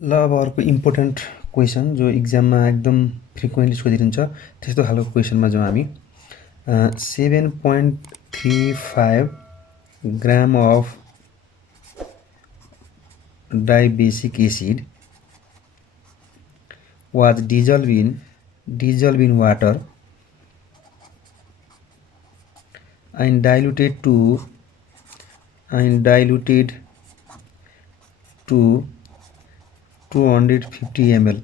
ल अब अर्को इम्पोर्टेन्ट क्वेसन जो इक्जाममा एकदम फ्रिक्वेन्टली सोधिरहन्छ त्यस्तो खालको क्वेसनमा जाउँ हामी। 7.35 ग्राम of dibasic acid was dissolved in water and diluted to 250 ml.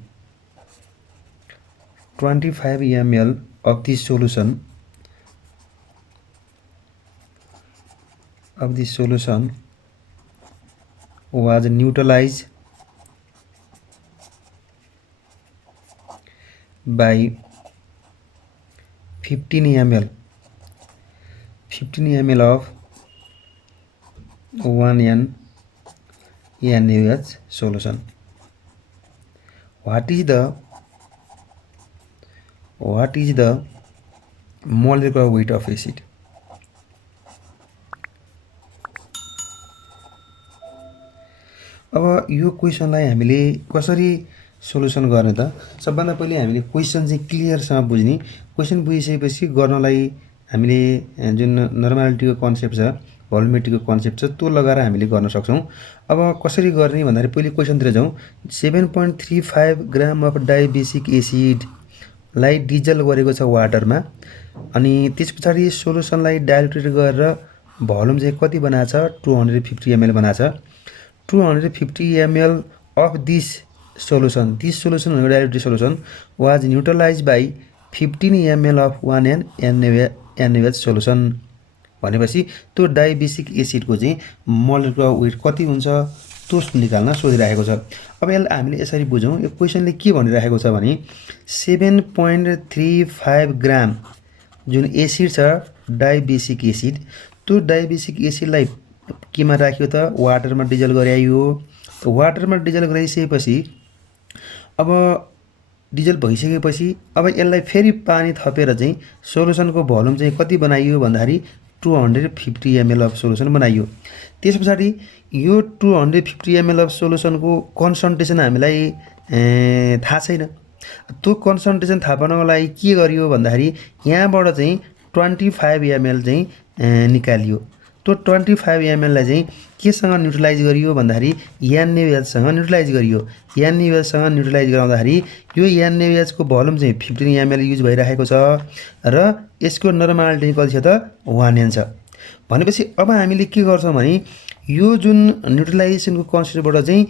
25 ml of this solution was neutralized by 15 ml of 1N NaOH solution. What is the molecular weight of acid? अब यो क्वेसनलाई हामीले कसरी solution गर्ने त? सबभन्दा पहिले हामीले question चाहिँ क्लियरसँग बुझ्ने। क्वेसन बुझिसकेपछि गर्नलाई हामीले जुन नर्मालिटीको कन्सेप्ट छ, भोल्युमेट्रीको कन्सेप्ट छ, त्यो लगाएर हामीले गर्न सक्छौँ। अब कसरी गर्ने भन्दाखेरि पहिले क्वेसनतिर जाउँ। 7.35 ग्राम अफ डाइबेसिक एसिडलाई डिजल्भ गरेको छ वाटरमा, अनि त्यस पछाडि सोल्युसनलाई डाइल्युटेड गरेर भोल्युम चाहिँ कति बनाएको छ? 250 ml बनाएको छ। 250 ml of this solution भनेको diluted solution was neutralized by 15 ml of 1N NaOH solution भनेपछि त्यो डाइबेसिक एसिडको चाहिँ मोलेकुलर वेट कति हुन्छ त्यो निकाल्न सोधिरहेको छ। अब यसलाई हामीले यसरी बुझौँ। यो क्वेसनले के भनिरहेको छ भने 7.35 ग्राम जुन एसिड छ डाइबेसिक एसिड, त्यो डाइबेसिक एसिडलाई केमा राख्यो त? वाटरमा डिजल्भ गराइयो। वाटरमा डिजल्भ गराइसकेपछि अब डिजल्भ भइसकेपछि अब यसलाई फेरि पानी थपेर चाहिँ सोल्युसनको भोल्युम चाहिँ कति बनाइयो भन्दाखेरि 250 ml अफ सोल्युसन बनाइयो। त्यस पछाडि यो 250 ml अफ सोल्युसनको कन्सन्ट्रेसन हामीलाई थाहा छैन। त्यो कन्सन्ट्रेसन थाहा पाउनको लागि के गरियो भन्दाखेरि यहाँबाट चाहिँ 25 ml चाहिँ निकालियो। त्यो 25 ml लाई चाहिँ केसँग न्युट्रलाइज गरियो भन्दाखेरि NaOH सँग न्युट्रलाइज गरियो। NaOH सँग न्युट्रलाइज गराउँदाखेरि यो NaOH को भोल्युम चाहिँ 15 ml युज भइरहेको छ र यसको नर्मालिटी कति छ त? 1N छ। भनेपछि अब हामीले के गर्छौँ भने यो जुन न्युट्रलाइजेसनको कन्सेप्टबाट चाहिँ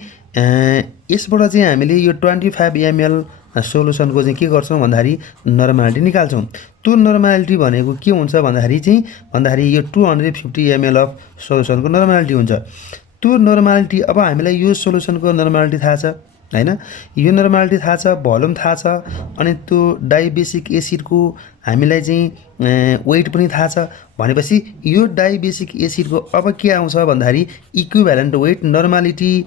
यसबाट चाहिँ हामीले यो 25 ml सोल्युसनको चाहिँ के गर्छौँ भन्दाखेरि नर्मालिटी निकाल्छौँ। त्यो नर्मालिटी भनेको के हुन्छ भन्दाखेरि यो 250 ml अफ सोल्युसनको नर्मालिटी हुन्छ। त्यो नर्मालिटी अब हामीलाई यो सोल्युसनको नर्मालिटी थाहा छ हैन, यो नर्मालिटी थाहा छ, भोल्युम थाहा छ, अनि त्यो डाइबेसिक एसिडको हामीलाई चाहिँ वेट पनि थाहा छ। भनेपछि यो डाइबेसिक एसिडको अब के आउँछ भन्दाखेरि इक्विभ्यालेन्ट वेट नर्मालिटी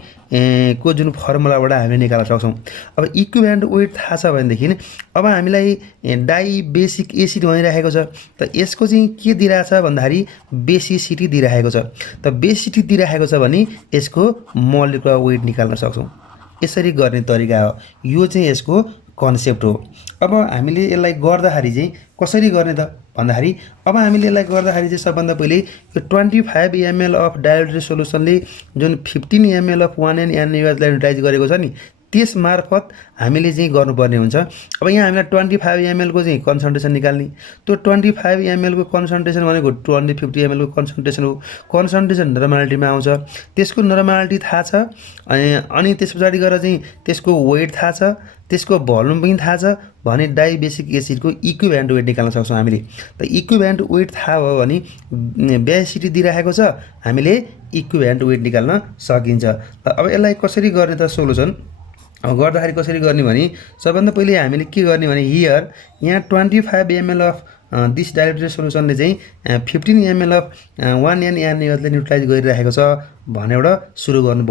को जुन फर्मुलाबाट हामीले निकाल्न सक्छौँ। अब इक्विभ्यालेन्ट वेट थाहा छ भनेदेखि अब हामीलाई डाइबेसिक एसिड भनिरहेको छ, त यसको चाहिँ के दिइरहेको छ भन्दाखेरि बेसिसिटी दिइरहेको छ। त बेसिसिटी दिइरहेको छ भने यसको मोलेकुलर वेट निकाल्न सक्छौँ। यसरी गर्ने तरिका हो, यो चाहिँ यसको कन्सेप्ट हो। अब हामीले यसलाई गर्दाखेरि चाहिँ कसरी गर्ने त भन्दाखेरि अब हामीले यसलाई गर्दाखेरि चाहिँ सबभन्दा पहिले यो 25 ml अफ डाइल्युटेड सोल्युसनले जुन 15 ml अफ 1N NaOH लाई न्युट्रलाइज गरेको छ नि, त्यस मार्फत हामीले चाहिँ गर्नुपर्ने हुन्छ। अब यहाँ हामीलाई 25 ml को चाहिँ कन्सन्ट्रेसन निकाल्ने। त्यो 25 ml को कन्सन्ट्रेसन भनेको 250 ml को कन्सन्ट्रेसन हो। कन्सन्ट्रेसन नर्मालिटीमा आउँछ, त्यसको नर्मालिटी थाहा छ, अनि त्यस पछाडि गएर चाहिँ त्यसको वेट थाहा छ, त्यसको भोल्युम पनि थाहा छ भने डाइबेसिक एसिडको इक्विभ्यालेन्ट वेट निकाल्न सक्छौँ हामीले। त इक्विभ्यालेन्ट वेट थाहा भयो भने बेसिसिटी दिइरहेको छ, हामीले इक्विभ्यालेन्ट वेट निकाल्न सकिन्छ। त अब यसलाई कसरी गर्ने त सोल्युसन? अब गर्दाखेरि कसरी गर्ने भने सबभन्दा पहिले हामीले के गर्ने भने यहाँ 25 ml अफ दिस डाइल्युटेड सोल्युसनले चाहिँ 15 ml अफ 1N NaOH लाई न्युट्रलाइज गरिरहेको छ भन्नेबाट सुरु गर्नु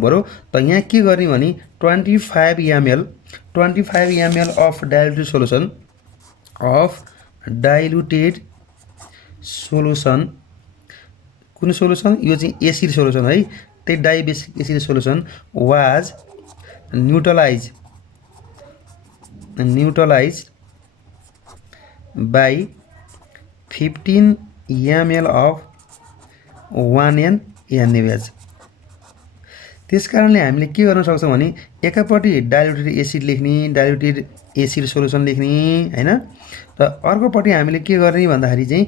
पर्यो। त यहाँ के गर्ने भने 25 ml अफ डाइल्युटेड सोल्युसन कुन सोल्युसन? यो चाहिँ एसिड सोल्युसन है। त्यही dibasic acid solution was neutralize by 15 ml of 1N NaOH। त्यस कारणले हामीले के गर्न सक्छौं भने एकापट्टि डाइल्युटेड एसिड लेख्ने, डाइल्युटेड एसिड सोलुसन लेख्ने हैन, र अर्कोपट्टि हामीले के गर्ने भन्दाखेरि चाहिँ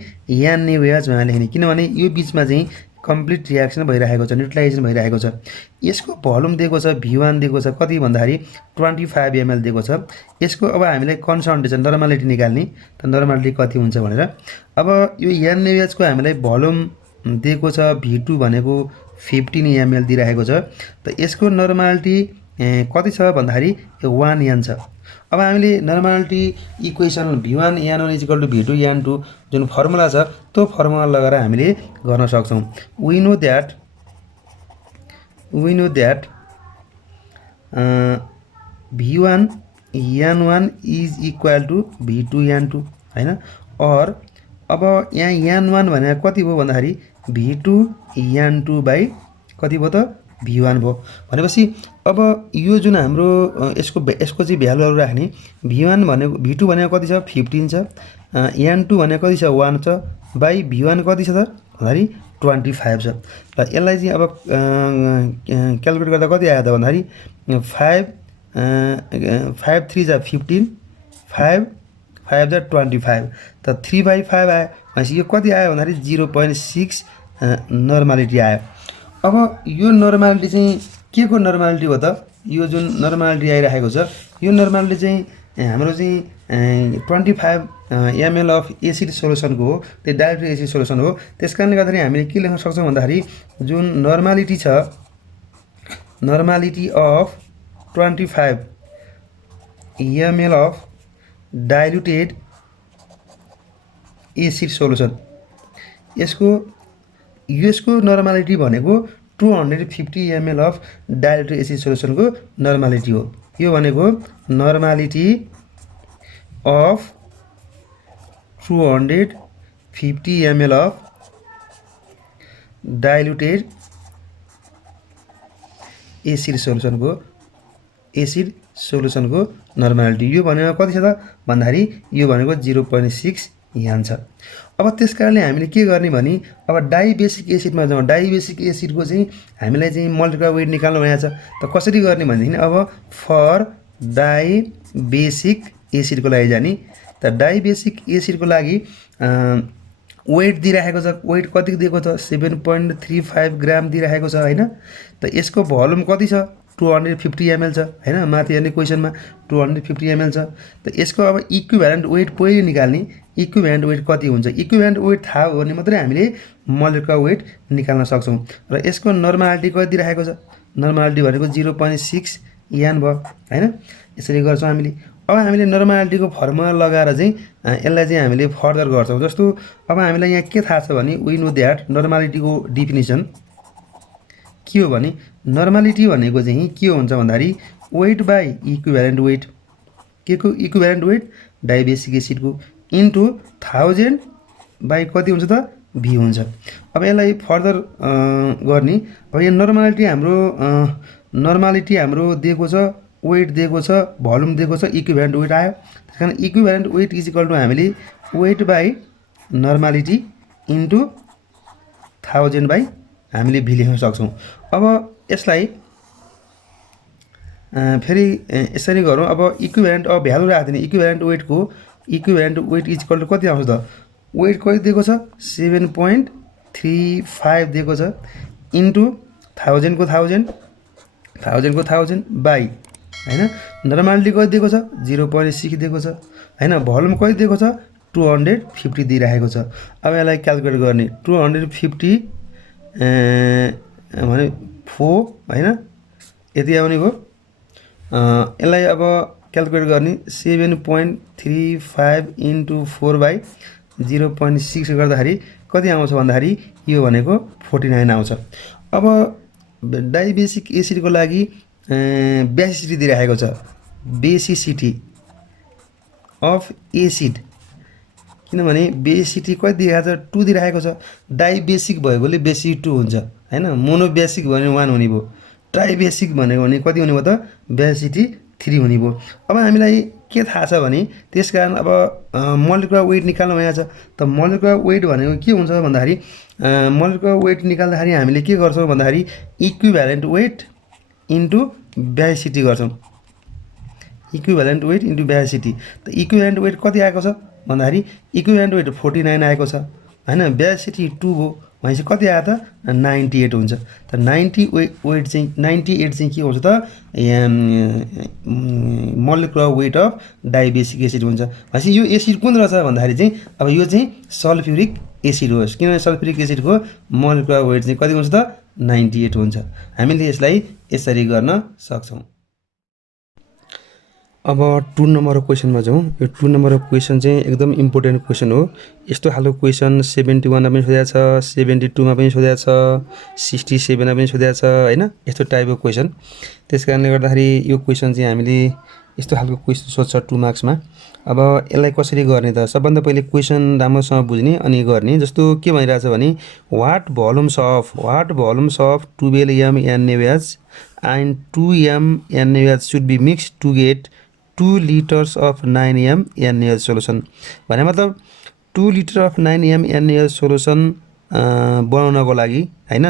NaOH भनेर लेख्ने, किनभने यो बीचमा चाहिँ कम्प्लिट रियाक्सन भइरहेको छ, न्युट्रलाइजेसन भइरहेको छ। यसको भोल्युम दिएको छ V1 दिएको छ कति भन्दाखेरि 25 ml दिएको छ। यसको अब हामीलाई कन्सन्ट्रेसन नर्मालिटी निकाल्ने, त नर्मालिटी कति हुन्छ भनेर। अब यो NaOH को हामीलाई भोल्युम दिएको छ V2 भनेको 15 ml दिइरहेको छ, त यसको नर्मालिटी कति छ भन्दाखेरि 1N छ। अब हामीले नर्मालिटी इक्वेसन V1N1 = V2N2 जुन फर्मुला छ त्यो फर्मुला लगाएर हामीले गर्न सक्छौं। we know that V1N1 is equal to V2N2 हैन। और अब यहाँ N1 भनेको कति भयो भन्दाखेरि V2N2 बाइ कति भयो त V1 भयो भनेपछि अब यो जुन हाम्रो यसको चाहिँ भ्यालुहरु राख्ने, V1 भनेको V2 भनेको कति छ 15 छ, N2 भनेको कति छ 1 छ, बाइ V1 कति छ त भन्दाखेरि 25 छ। र यसलाई चाहिँ अब क्याल्कुलेट गर्दा कति आयो त भन्दाखेरि 5 3 जा 15, 5 5 जा 25, त 3/5 आयो। भनेपछि यो कति आयो भन्दाखेरि 0.6 नर्मालिटी आयो। अब यो नर्मालिटी चाहिँ के को नर्मालिटी हो त? यो जुन नर्मालिटी आइरहेको छ यो नर्मालिटी चाहिँ हाम्रो चाहिँ 25 ml अफ एसिड सोलुसन को हो, त्यो डाइल्युटेड एसिड सोलुसन हो। त्यसकारणले गर्दाखेरि हामीले के लेख्न सक्छौं भन्दाखेरि जुन नर्मालिटी छ, normality of 25 ml of diluted acid solution, यसको नर्मालिटी भनेको 250 ml of diluted acid solution को नर्मालिटी हो। यो भनेको normality of 250 ml of diluted acid solution को नर्मालिटी। यो भनेको कति छ त भन्दाखेरि यो भनेको 0.6 यहाँ छ। अब त्यसकारणले हामीले के गर्ने भने अब डाइबेसिक एसिडमा जाउँ। डाइबेसिक एसिड को चाहिँ हामीलाई चाहिँ मोलिकुलर वेट निकाल्नु भनेको छ, त कसरी गर्ने भनेदेखि अब फर डाइबेसिक एसिड को लागि जाने। त डाइबेसिक एसिड को लागि वेट दिइराखेको छ, वेट कति दिएको छ 7.35 ग्राम दिइराखेको छ हैन। त यसको भोल्युम कति छ 250 ml छ हैन, माथि हेर्ने क्वेशनमा 250 ml छ। त यसको अब इक्विभ्यालेन्ट वेट पहिले निकाल्ने, इक्विभ्यालेन्ट वेट कति हुन्छ, इक्विभ्यालेन्ट वेट थाहा हो भने मात्रै हामीले मोलिकुलर वेट निकाल्न सक्छौं। र यसको नर्मालिटी कति दिइराखेको छ, नर्मालिटी भनेको 0.6 N भयो हैन। यसरी गर्छौं हामीले। अब हामीले नर्मालिटी को फर्मुला लगाएर चाहिँ यसलाई चाहिँ हामीले फर्दर गर्छौं। जस्तो अब हामीलाई यहाँ के थाहा छ भने वी नो दैट नर्मालिटी को डेफिनेसन के हो भने नर्मालिटी भनेको चाहिँ के हुन्छ भन्दाखेरि वेट बाइ इक्विभ्यालेन्ट वेट, के को इक्विभ्यालेन्ट वेट डाइबेसिक एसिड को इन्टु 1000 बाइ कति हुन्छ त V हुन्छ। अब यसलाई फर्दर गर्ने। अब यहाँ नर्मालिटी हाम्रो दिएको छ, वेट दिएको छ, भोल्युम दिएको छ, इक्विभ्यालेन्ट वेट आयो। त्यसकारण equivalent weight is equal to हामीले weight by normality into 1000 by हामीले V लेख्न सक्छौं। अब यसलाई फेरि यसरी गरौँ। अब इक्विभ्यालेन्ट अब भ्यालु राख्दिने, इक्विभ्यालेन्ट वेट को equivalent weight is equal to कति आउँछ त, वेट कति दिएको छ 7.35 दिएको छ इन्टु 1000 को 1000 बाइ हैन, नर्मालिटी कति दिएको छ 0.6 दिएको छ हैन, भोल्युम कति दिएको छ 250 दिइराखेको छ। अब यसलाई क्याल्कुलेट गर्ने, 250 भने 4 हैन यति आउने भयो। यसलाई अब क्याल्कुलेट गर्ने 7.35 इन्टु 4 बाइ 0.6 गर्दाखेरि कति आउँछ भन्दाखेरि यो भनेको 49 आउँछ। अब डाइबेसिक एसिड को लागि बेसिसिटी दिइराखेको छ, बेसिसिटी अफ एसिड, किनभने बेसिसिटी कति दिइराखेको छ 2 दिइराखेको छ। डाइबेसिक भएकोले बेसिसिटी 2 हुन्छ हैन, मोनोबेसिक भने 1 हुने भयो। ट्राई बेसिक भनेको भने कति हुने भयो त बेसिसिटी 3 हुने भयो। अब हामीलाई के थाहा छ भने त्यसकारण अब मोलिकुलर वेट निकाल्नु भएको छ। त मोलिकुलर वेट भनेको के हुन्छ भन्दाखेरि मोलिकुलर वेट निकाल्दाखेरि हामीले के गर्छौँ भन्दाखेरि इक्विभ्यालेन्ट वेट इन्टु बेसिसिटी गर्छौँ। Equivalent weight into basicity. त इक्विभ्यालेन्ट वेट कति आएको छ भन्दाखेरि इक्विभ्यालेन्ट वेट 49 आएको छ हैन, बेसिसिटी 2 हो भनेपछि कति आयो त 98 हुन्छ। त 98 चाहिँ के हुन्छ त molecular weight of dibasic acid हुन्छ। भनेपछि यो एसिड कुन रहेछ भन्दाखेरि चाहिँ अब यो चाहिँ सल्फ्युरिक एसिड हो। किनभने सल्फ्युरिक एसिडको मोलिकुलर वेट चाहिँ कति हुन्छ त 98 हुन्छ। हामीले यसलाई यसरी गर्न सक्छौँ। अब 2 नम्बरको क्वेसनमा जाउँ। यो 2 नम्बरको क्वेसन चाहिँ एकदम इम्पोर्टेन्ट क्वेसन हो। यस्तो खालको क्वेसन 71 मा पनि सोधेको छ, 72 मा पनि सोधेको छ, 67 मा पनि सोधेको छ हैन, यस्तो टाइपको क्वेसन। त्यसकारणले गर्दाखेरि यो क्वेसन चाहिँ हामीले यस्तो खालको क्वेसन सोध्छ 2 मार्क्समा। अब यसलाई कसरी गर्ने त सबभन्दा पहिले क्वेसन राम्रोसँग बुझ्ने अनि गर्ने। जस्तो के भनिरहेछ भने what volumes of 12 m NaOH and 2 m NaOH should be mixed to get 2 liters of 9 m NaOH solution। भने मतलब 2 liter of 9 m NaOH solution बनाउनको लागि हैन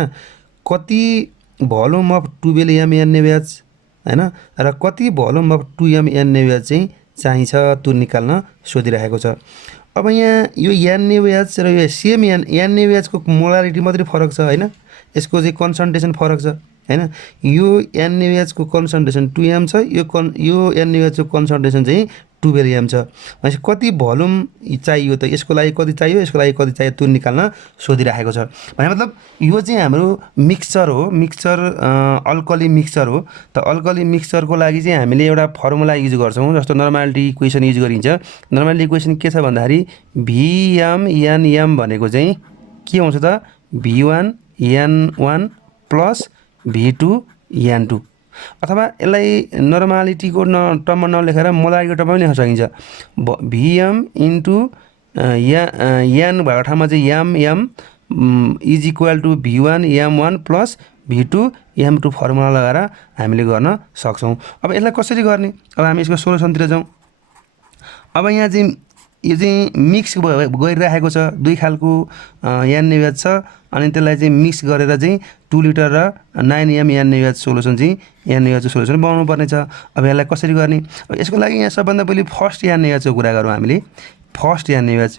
कति भोल्युम अफ 12 m NaOH हैन र कति भोल्युम अफ 2 m NaOH चाहिँ चाहिन्छ त्यो निकाल्न सोधिरहेको छ। अब यहाँ यो NaOH र यो सेम NaOH को मोलारिटी मात्रै फरक छ हैन, यसको चाहिँ कन्सन्ट्रेसन फरक छ हैन। यो NaOH को कन्सन्ट्रेसन 2m छ, यो NaOH को कन्सन्ट्रेसन चाहिँ 12 m छ। भनेपछि कति भोल्युम चाहियो त, यसको लागि कति चाहियो, यसको लागि कति चाहियो त्यो निकाल्न सोधिरहेको छ। भने मतलब यो चाहिँ हाम्रो मिक्सचर हो, मिक्सचर अल्कली मिक्सचर हो। त अल्कली मिक्सचरको लागि चाहिँ हामीले एउटा फर्मुला युज गर्छौँ, जस्तो नर्मालिटी इक्वेसन युज गरिन्छ। नर्मालिटी इक्वेसन के छ भन्दाखेरि VmNm भनेको चाहिँ के हुन्छ त V1N1 प्लस V2N2, अथवा यसलाई नर्मालिटीको टर्ममा नलेखेर मोलारिटीको टर्ममा पनि लेख्न सकिन्छ। Vm इन्टु n भएको ठाउँमा चाहिँ mm is equal to V1M1 plus V2M2 formula लगाएर हामीले गर्न सक्छौँ। अब यसलाई कसरी गर्ने, अब हामी यसको सोलुसनतिर जाउँ। अब यहाँ चाहिँ यो चाहिँ मिक्स गरिरहेको छ, दुई खालको NaOH छ अनि त्यसलाई चाहिँ मिक्स गरेर चाहिँ 2 लिटर र 9 m NaOH सोलुसन चाहिँ NaOH सोलुसन बनाउनु पर्ने छ। अब यसलाई कसरी गर्ने, अब यसको लागि यहाँ सबभन्दा पहिले फर्स्ट NaOH को कुरा गरौँ हामीले। फर्स्ट NaOH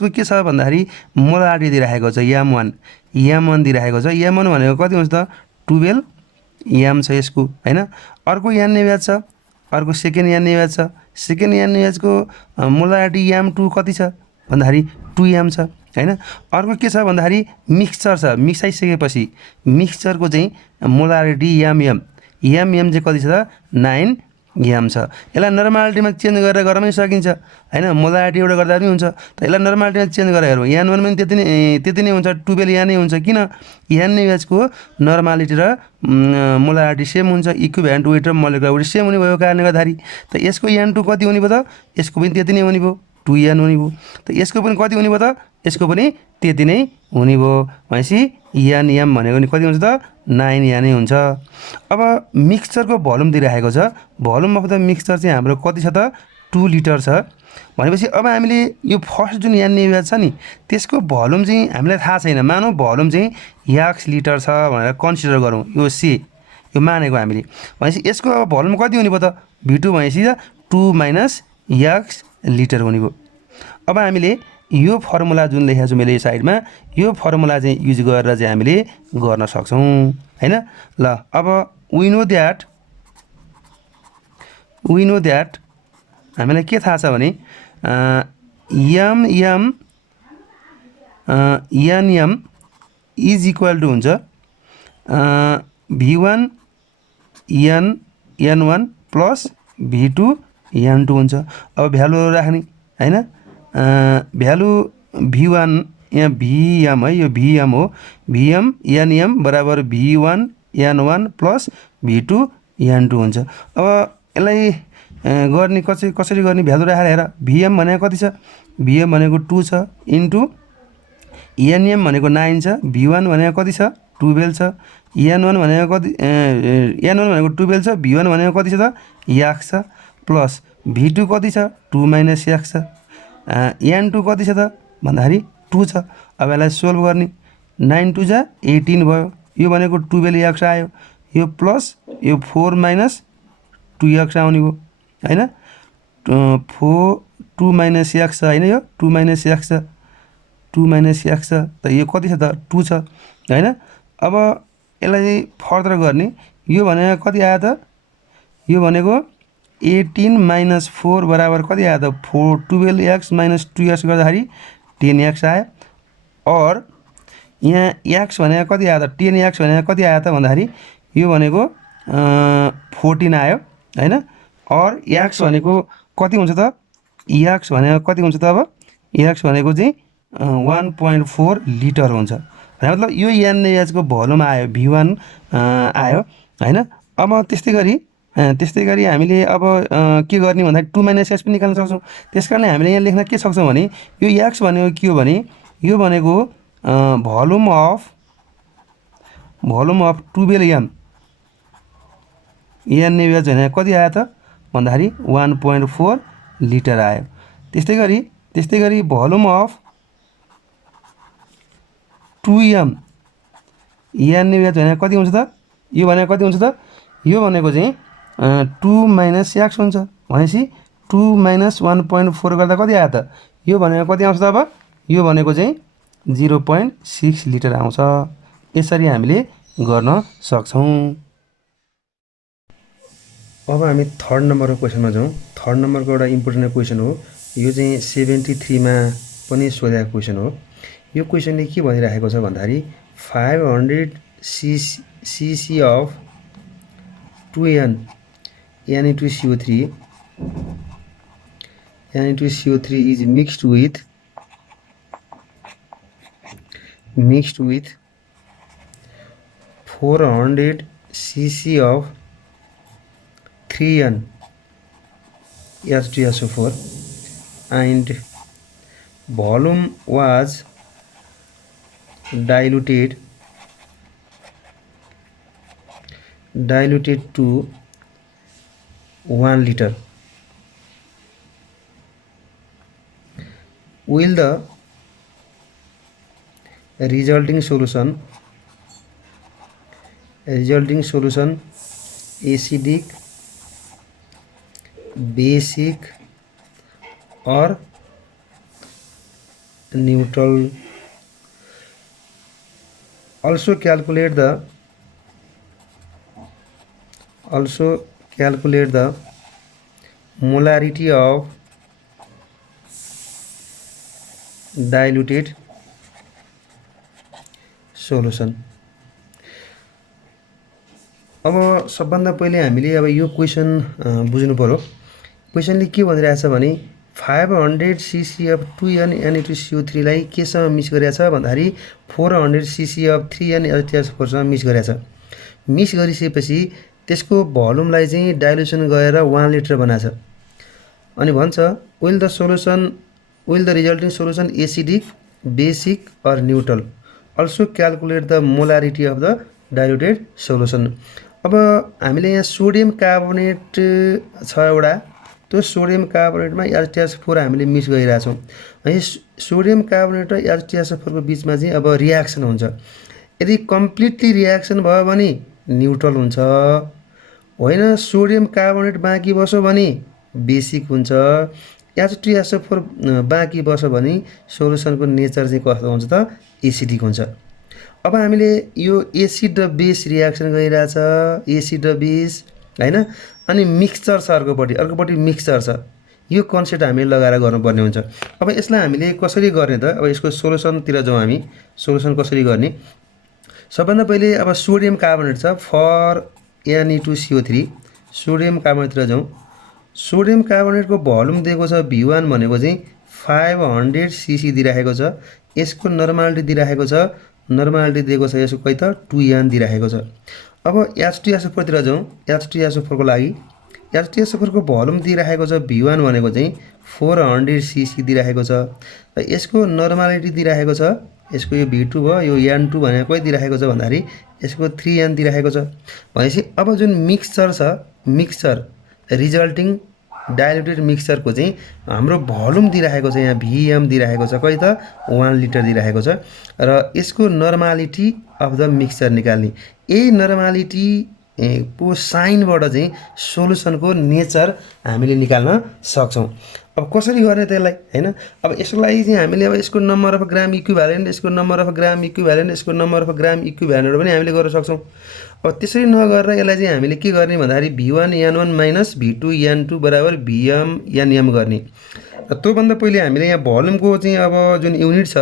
को के छ भन्दाखेरि मोलारिटी दिइरहेको छ M1 दिइरहेको छ। M1 भनेको कति हुन्छ त 12 m छ यसको हैन। अर्को NaOH छ, अर्को सेकेन्ड NaOH छ। सेकेन्ड NaOH को मोलारिटी M2 कति छ भन्दाखेरि 2m छ हैन। अर्को के छ भन्दाखेरि मिक्सचर छ, मिक्साइसकेपछि मिक्सचरको चाहिँ मोलारिटी MM चाहिँ कति छ त 9 m छ। यसलाई नर्मालिटीमा चेन्ज गरेर गर्न पनि सकिन्छ हैन, मोलारिटी एउटा गर्दा पनि हुन्छ। त यसलाई नर्मालिटीमा चेन्ज गरेर हेरौँ, N1 पनि त्यति नै हुन्छ, 12 n नै हुन्छ। किन NaOH को नर्मालिटी र मोलारिटी सेम हुन्छ, इक्विभ्यालेन्ट वेट र मोलिकुलर वेट सेम हुने भएको कारणले गर्दाखेरि त यसको N2 कति हुने भयो त, यसको पनि त्यति नै हुने भयो 2n हुने भयो। त यसको पनि कति हुने भयो त, यसको पनि त्यति नै हुने भयो। भनेपछि Nm भनेको नि कति हुन्छ त 9n नै हुन्छ। अब मिक्सचरको भोल्युम दिइरहेको छ, भोल्युम अफ द मिक्सचर चाहिँ हाम्रो कति छ त 2 लिटर छ। भनेपछि अब हामीले यो फर्स्ट जुन NaOH छ नि त्यसको भोल्युम चाहिँ हामीलाई थाहा छैन, मानौँ भोल्युम चाहिँ x लिटर छ भनेर कन्सिडर गरौँ, यो यो मानेको हामीले। भनेपछि यसको अब भोल्युम कति हुने भयो त V2 भनेपछि 2 माइनस x लिटर हुने भयो। अब हामीले यो फर्मुला जुन लेखेको छु मैले यो साइडमा, यो फर्मुला चाहिँ युज गरेर चाहिँ हामीले गर्न सक्छौँ हैन। ल अब वी नो द्याट हामीलाई के थाहा छ भने Nm इज इक्वल टु हुन्छ V1N1 प्लस V2N2 हुन्छ। अब भ्यालु राख्ने हैन, भ्यालु V1 यहाँ Vm है, यो Vm हो, Nm बराबर V1N1 प्लस V2N2 हुन्छ। अब यसलाई गर्ने कसरी गर्ने, भ्यालु राखेर हेर, Vm भनेको कति छ, Vm भनेको 2 छ इन्टु Nm भनेको 9 छ, V1 भनेको कति छ 12 छ, n1 भनेको कति n1 भनेको 12 छ, v1 भनेको कति छ त x छ, प्लस v2 कति छ 2 - x छ, n2 कति छ त भन्दाखेरि 2 छ। अब यसलाई सोल्भ गर्ने 9 2 जा 18 भयो, यो भनेको 12x आयो, यो प्लस यो 4 - 2x आउने भयो हैन, 2 - x हैन, यो 2 - x छ, 2 - x छ, त यो कति छ त 2 छ हैन। अब यसलाई फर्दर गर्ने, यो भनेको कति आयो त, यो भनेको 18 - 4 बराबर कति आयो त 12x - 2x गर्दाखेरि 10x आयो। और यहाँ x भनेको कति आयो त 10x भनेको कति आयो त भन्दाखेरि यो भनेको 14 आयो हैन। और x भनेको कति हुन्छ त, x भनेको कति हुन्छ त, अब x भनेको चाहिँ 1.4 लिटर हुन्छ, मतलब यो NaOH को भोल्युम आयो, v1 आयो हैन। अब त्यस्तै गरी हामीले अब के गर्ने भन्दाखेरि 2 - x पनि निकाल्न सक्छौँ। त्यसकारण हामीले यहाँ लेख्न के सक्छौँ भने यो x भनेको के हो भने यो भनेको भोल्युम अफ 12m NaOH भनेको कति आयो त भन्दाखेरि 1.4 लिटर आयो। त्यस्तै गरी भोल्युम अफ 2m NaOH भनेको कति हुन्छ त, यो भनेको कति हुन्छ त, यो भनेको चाहिँ 2 - x हुन्छ, भनेपछि 2 - 1.4 गर्दा कति आयो त, यो भनेको कति आउँछ त, अब यो भनेको चाहिँ 0.6 लिटर आउँछ। यसरी हामीले गर्न सक्छौँ। अब हामी थर्ड नम्बरको क्वेसनमा जाउँ। थर्ड नम्बरको एउटा इम्पोर्टेन्ट क्वेसन हो, यो चाहिँ 73 मा पनि सोधेको क्वेसन हो। यो क्वेसनले के भनिराखेको छ भन्दाखेरि 500 cc of 2n Na2CO3 is mixed with 400 cc of 3n H2SO4 and volume was diluted to 1 liter. Will the resulting solution acidic, basic or neutral? Also calculate the molarity of diluted solution. अब सबभन्दा पहिले हामीले अब यो question बुझ्नु पर्यो। क्वेसनले के भनिरहेछ भने 500 cc of 2n Na2CO3 लाई केसँग मिक्स गरेछ भन्दाखेरि 400 cc of 3n H2SO4 सँग मिक्स गरेछ। मिक्स गरिसकेपछि त्यसको भोल्युमलाई चाहिँ डाइल्युसन गरेर 1 लिटर बनाछ। अनि भन्छ will the resulting solution acidic, basic or neutral? Also calculate the molarity of the diluted solution. अब हामीले यहाँ सोडियम कार्बोनेट छ एउटा, त्यो सोडियम कार्बोनेटमा H2SO4 हामीले मिक्स गरिरहेछौँ। अनि सोडियम कार्बोनेट र H2SO4 को बिचमा चाहिँ अब रियाक्सन हुन्छ। यदि कम्प्लिटली रियाक्सन भयो भने न्यूट्रल हुन्छ, होइन सोडियम कार्बोनेट बाँकी बस्यो भने बेसिक हुन्छ, H2SO4 बाँकी बस्यो भने सोलुसनको नेचर चाहिँ कस्तो हुन्छ त एसिडिक हुन्छ। अब हामीले यो एसिड र बेस रियाक्सन गरिरहेछ, एसिड र बेस हैन, अनि मिक्सचर छ अर्कोपट्टि मिक्सचर छ। यो कन्सेप्ट हामीले लगाएर गर्नुपर्ने हुन्छ। अब यसलाई हामीले कसरी गर्ने त, अब यसको सोलुसनतिर जाउँ हामी। सोलुसन कसरी गर्ने, सबभन्दा पहिले अब सोडियम कार्बोनेट छ फर Na2CO3, सोडियम कार्बोनेटतिर जाउँ। सोडियम कार्बोनेटको भोल्युम दिएको छ v1 भनेको चाहिँ 500 cc दिइराखेको छ। यसको नर्मालिटी दिइराखेको छ, नर्मालिटी दिएको छ यसको कति त 2n दिइराखेको छ। अब H2SO4 तिर जाउँ। H2SO4 को लागि H2SO4 को भोल्युम दिइराखेको छ V1 भनेको चाहिँ 400 cc दिइराखेको छ र यसको नर्मालिटी दिइराखेको छ यसको यो V2 भयो यो N2 भनेको कति दिइराखेको छ भन्दाखेरि यसको 3N दिइराखेको छ भनेपछि अब जुन मिक्सचर रिजल्टिङ डाइल्युटेड मिक्सचरको चाहिँ हाम्रो भोल्युम दिइराखेको छ यहाँ VM दिइराखेको छ कति त 1 लिटर दिइराखेको छ र यसको नर्मालिटी अफ द मिक्सचर निकाल्ने यही नर्मालिटी को साइनबाट चाहिँ सोलुसनको नेचर हामीले निकाल्न सक्छौं अब कसरी गर्ने त्यसलाई हैन अब यसको लागि चाहिँ हामीले अब यसको नम्बर अफ ग्राम इक्विभ्यालेन्ट यसको नम्बर अफ ग्राम इक्विभ्यालेन्ट यसको नम्बर अफ ग्राम इक्विभ्यालेन्ट पनि हामीले गर्न सक्छौं अब त्यसरी नगरेर यसलाई चाहिँ हामीले के गर्ने भन्दाखेरि V1 N1 minus V2 N2 बराबर VM NM गर्ने र त्यो भन्दा पहिले हामीले यहाँ भोल्युमको चाहिँ अब जुन युनिट छ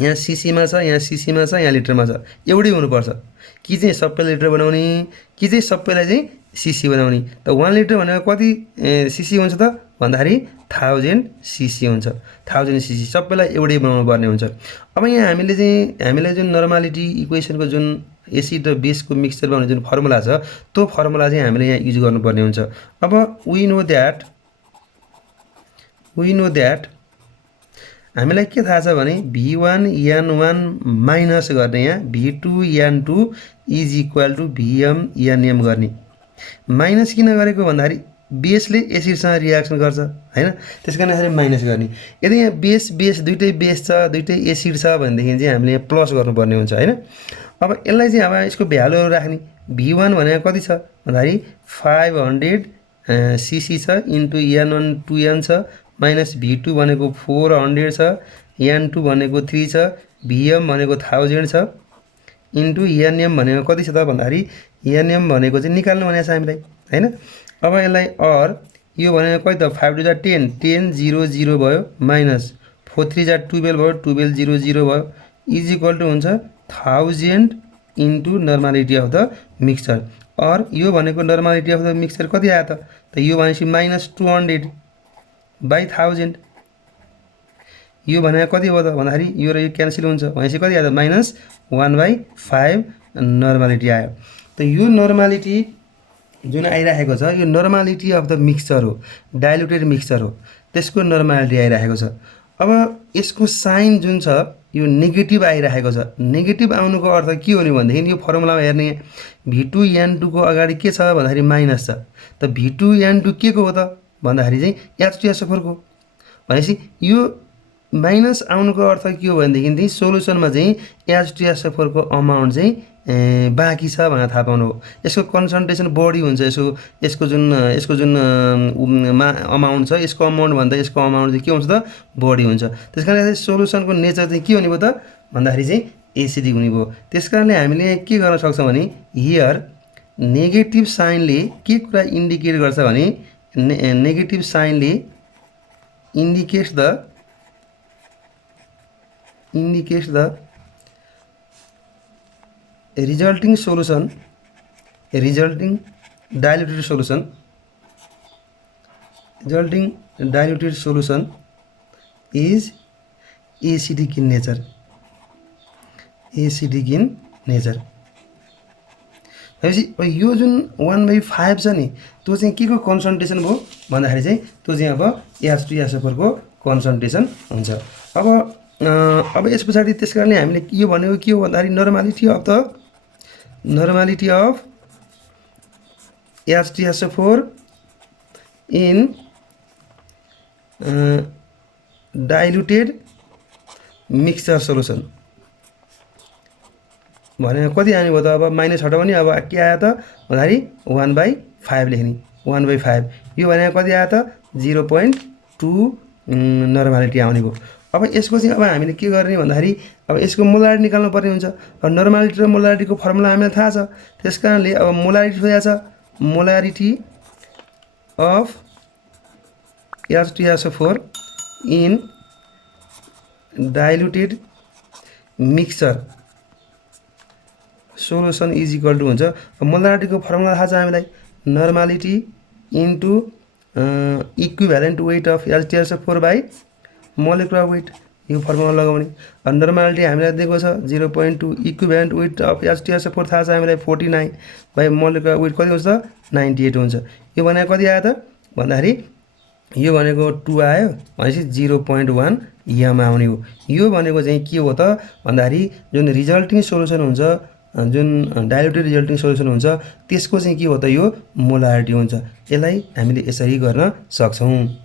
यहाँ सीसी मा छ यहाँ सीसी मा छ यहाँ लिटरमा छ एउटै हुनुपर्छ कि चाहिँ सबै लिटर बनाउने कि चाहिँ सबैलाई चाहिँ सीसी बनाउने त 1 लिटर भनेको कति सीसी हुन्छ त भन्दाखेरि 1000 सीसी हुन्छ 1000 सीसी सबैलाई एउटै बनाउनु पर्ने हुन्छ अब यहाँ हामीलाई जुन नर्मालिटी इक्वेसनको जुन एसिड र बेसको मिक्सचर बनाउने जुन फर्मुला छ त्यो फर्मुला चाहिँ हामीले यहाँ युज गर्नुपर्ने हुन्छ अब वी नो दैट हामीलाई के थाहा छ भने V1 N1 माइनस गर्ने यहाँ V2 N2 is equal to VM NM गर्ने माइनस किन गरेको भन्दाखेरि बेसले एसिडसँग रिएक्सन गर्छ हैन त्यसकारण यसरी माइनस गर्ने यदि यहाँ बेस दुईटै बेस छ दुईटै एसिड छ भनेदेखि चाहिँ हामीले यहाँ प्लस गर्नुपर्ने हुन्छ हैन अब यसलाई चाहिँ अब यसको भ्यालुहरु राख्ने V1 भनेको कति छ भन्दाखेरि 500 सीसी छ इन्टु N1 2N छ माइनस V2 भनेको 400 छ N2 भनेको 3 छ VM भनेको 1000 छ इन्टु NM भनेको कति छ त भन्दाखेरि NM भनेको चाहिँ निकाल्नु भनेको छ हामीलाई हैन अब यसलाई अर यो भनेको कति त 5 2 10 10 0 0 भयो माइनस 4 3 12 भयो 12 0 0 भयो इज इक्वल टु हुन्छ 1000 into normality of the mixture or यो भनेको नर्मालिटी अफ द मिक्सचर कति आयो त यो भनेपछि माइनस 200 by 1000 यो भनेको कति हो त भन्दाखेरि यो र यो क्यान्सल हुन्छ भनेपछि कति आयो त माइनस 1/5 नर्मालिटी आयो त यो नर्मालिटी जुन आइराखेको छ यो नर्मालिटी अफ द मिक्सचर हो डाइल्युटेड मिक्सचर हो त्यसको नर्मालिटी आइराखेको छ अब यसको साइन जुन छ यो नेगेटिभ आइराखेको छ नेगेटिभ आउनुको अर्थ के हो नि भन्दाखेरि यो फर्मुलामा हेर्ने V2 N2 को अगाडि के छ भन्दाखेरि माइनस छ त V2 N2 के को हो त भन्दाखेरि चाहिँ H2SO4 को भनेपछि यो माइनस आउनुको अर्थ के हो भनेदेखि चाहिँ सोलुसनमा चाहिँ H2SO4 को अमाउन्ट चाहिँ बाँकी छ भनेर थाहा पाउनु हो यसको कन्सन्ट्रेसन बढी हुन्छ यसको जुन अमाउन्ट छ यसको अमाउन्ट भन्दा यसको अमाउन्ट चाहिँ के हुन्छ त बढी हुन्छ त्यसकारणले सोलुसनको नेचर चाहिँ के हुने भयो त भन्दाखेरि चाहिँ एसिडिक हुने भयो त्यसकारणले हामीले के गर्न सक्छौं भने हियर नेगेटिभ साइनले के कुरा इन्डिकेट गर्छ भने negative signly indicates the resulting diluted solution is acidic in nature यो जुन 1/5 छ नि त्यो चाहिँ के को कन्सन्ट्रेसन भयो भन्दाखेरि चाहिँ त्यो चाहिँ अब H2SO4 को कन्सन्ट्रेसन हुन्छ अब यसपछि त्यसकारणले हामीले यो भनेको के हो भन्दाखेरि normality of H2SO4 in diluted mixture solution भनेको कति आउने भयो त अब माइनस हटाउने अब के आयो त भन्दाखेरि 1/5 लेख्ने 1/5 यो भनेको कति आयो त 0.2 नर्मालिटी आउने भयो अब यसको चाहिँ अब हामीले के गर्ने भन्दाखेरि अब यसको मोलारिटी निकाल्नु पर्ने हुन्छ अब नर्मालिटी र मोलारिटीको फर्मुला हामीलाई थाहा छ त्यसकारणले अब मोलारिटी खोजेको छ molarity of H2SO4 in diluted mixture solution is equal to हुन्छ मोलारिटी को फर्मुला थाहा छ हामीलाई normality into equivalent weight of H2SO4 by molecular weight यो फर्मुला लगाउने। नर्मालिटी हामीलाई दिएको छ 0.2 इक्विभ्यालेन्ट वेट अफ HTSO4 थाहा छ हामीलाई 49 बाइ मोलिकुलर वेट कति हुन्छ त 98 हुन्छ। यो भनेको कति आयो त भन्दाखेरि यो भनेको 2 आयो भनेपछि 0.1 यम आउने हो। यो भनेको चाहिँ के हो त भन्दाखेरि जुन रिजल्टिङ सोल्युसन हुन्छ, जुन डाइल्युटेड रिजल्टिङ सोल्युसन हुन्छ त्यसको चाहिँ के हो त यो मोलारिटी हुन्छ। यसलाई हामीले यसरी गर्न सक्छौँ।